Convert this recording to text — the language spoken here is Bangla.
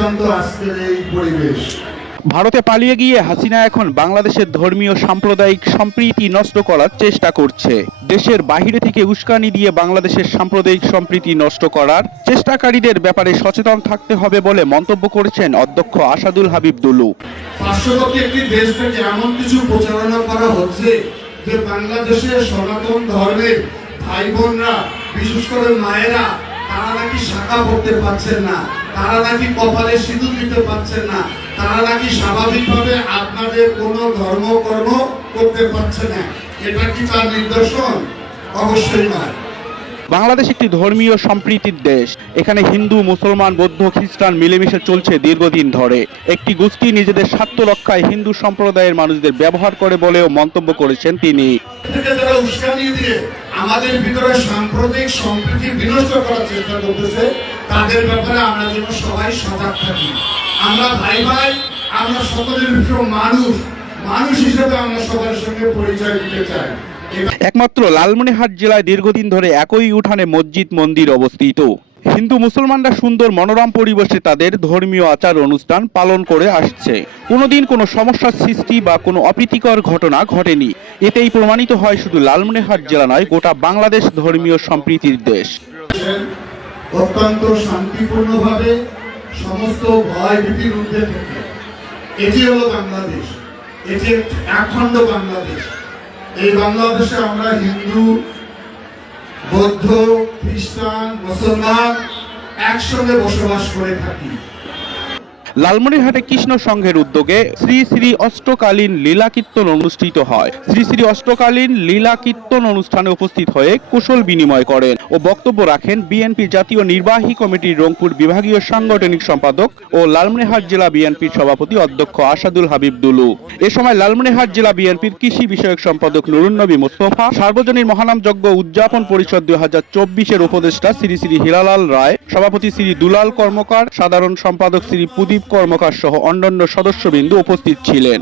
বৃত্তান্ত আজকের এই পরিবেশ। ভারতে পালিয়ে গিয়ে হাসিনা এখন বাংলাদেশের ধর্মীয় সাম্প্রদায়িক সম্প্রীতি নষ্ট করার চেষ্টা করছে। দেশের বাহিরে থেকে উস্কানি দিয়ে বাংলাদেশের সাম্প্রদায়িক সম্প্রীতি নষ্ট করার চেষ্টাকারীদের ব্যাপারে সচেতন থাকতে হবে বলে মন্তব্য করেছেন অধ্যক্ষ আসাদুল হাবিব দুলু। পার্শ্ববর্তী একটি দেশ থেকে এমন কিছু প্রচারণা করা হচ্ছে যে বাংলাদেশের সনাতন ধর্মের ভাই বোনরা বিশেষ করে মায়েরা তারা নাকি শাখা পড়তে পারছেন না। তারা নাকি কপালে সিঁদুর দিতে পারছেন না। তারা নাকি স্বাভাবিকভাবে আপনাদের কোনো ধর্মকর্ম করতে পারছে না। এটা কি তার নিদর্শন? অবশ্যই নয়। বাংলাদেশ একটি ধর্মীয় সম্প্রীতির দেশ। এখানে হিন্দু মুসলমান বৌদ্ধ খ্রিস্টান মিলেমিশে চলছে দীর্ঘদিন ধরে। একটি গোষ্ঠী নিজেদের স্বার্থ রক্ষায় হিন্দু সম্প্রদায়ের মানুষদের ব্যবহার করে বলেও মন্তব্য করেছেন তিনি। আমাদের ভিতরে সাম্প্রদায়িক সম্প্রীতি বিনষ্ট করার চেষ্টা করতেছে তাদের ব্যাপারে আমরা যেন সবাই সজাগ থাকি। আমরা ভাই ভাই, আমরা সকলের ভিতরে মানুষ মানুষ হিসেবে আমরা সবার সঙ্গে পরিচয় দিতে চাই। একমাত্র লালমনিরহাট জেলায় দীর্ঘদিন ধরে একই উঠানে মসজিদ মন্দির অবস্থিত। হিন্দু মুসলমানরা সুন্দর মনোরম পরিবেশে তাদের ধর্মীয় আচার অনুষ্ঠান পালন করে আসছে। কোনোদিন কোনো সমস্যার সৃষ্টি বা কোনো অপ্রীতিকর ঘটনা ঘটেনি। এতেই প্রমাণিত হয় শুধু লালমনিরহাট জেলা নয়, গোটা বাংলাদেশ ধর্মীয় সম্প্রীতির দেশ। অত্যন্ত শান্তিপূর্ণভাবে সমস্ত ভয় ভীতির ঊর্ধ্বে থেকে এটি হলো বাংলাদেশ। এটি একখণ্ড বাংলাদেশ। এই বাংলাদেশে আমরা হিন্দু, বৌদ্ধ, খ্রিস্টান, মুসলমান একসঙ্গে বসবাস করে থাকি। লালমনিরহাটে কৃষ্ণ সংঘের উদ্যোগে শ্রী শ্রী অষ্টকালীন লীলা কীর্তন অনুষ্ঠিত হয়। শ্রী শ্রী অষ্টকালীন লীলা কীর্তন অনুষ্ঠানে উপস্থিত হয়ে কুশল বিনিময় করেন ও বক্তব্য রাখেন বিএনপি জাতীয় নির্বাহী কমিটির রংপুর বিভাগীয় সাংগঠনিক সম্পাদক ও লালমনিরহাট জেলা বিএনপির সভাপতি অধ্যক্ষ আসাদুল হাবিব দুলু। এ সময় লালমনিরহাট জেলা বিএনপির কৃষি বিষয়ক সম্পাদক নুরুন নবী মোস্তফা, সার্বজনীন মহানাম যজ্ঞ উদযাপন পরিষদ দুই হাজার চব্বিশের উপদেষ্টা শ্রী শ্রী হিলালাল রায়, সভাপতি শ্রী দুলাল কর্মকার, সাধারণ সম্পাদক শ্রী প্রদীপ কর্মকার সহ অন্যান্য সদস্যবৃন্দ উপস্থিত ছিলেন।